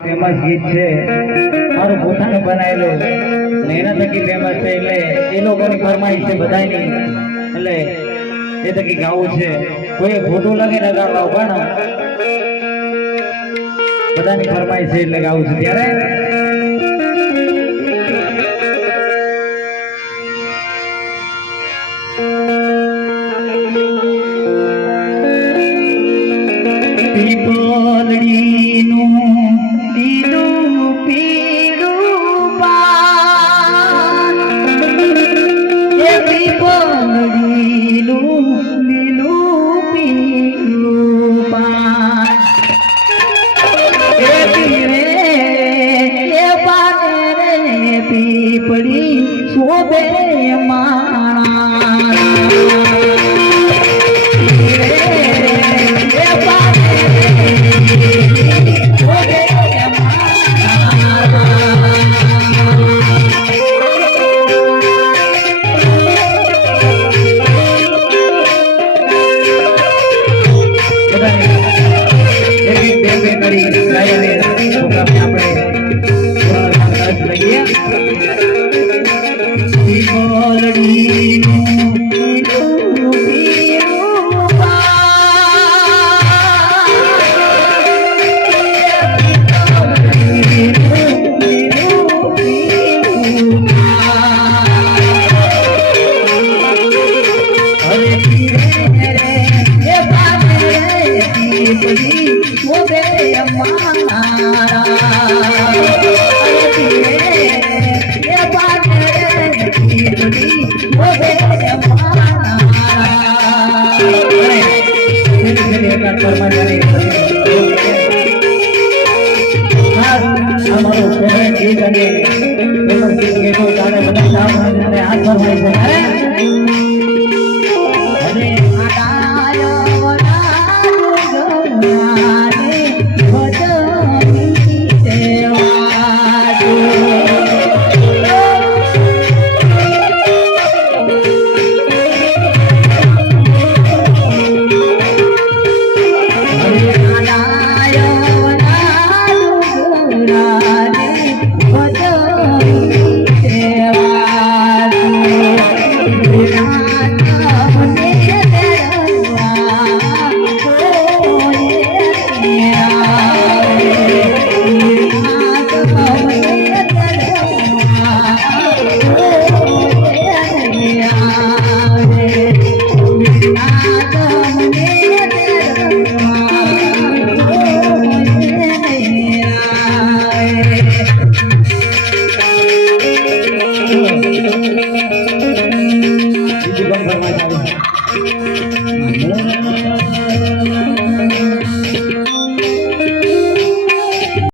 Famous ગીત છે. મારું પોતાનું બનાવેલું. એના થકી ફેમસ છે એટલે એ લોકોની ફરમાઈશ છે બધાની. એટલે એ થકી ગાવું છે. કોઈ ખોટું લાગે ને ગાવા પણ બધાની ફરમાઈશ છે એટલે ગાવું છે ત્યારે. પીપળી શોભે માણા અને હાથ ફરમાય છે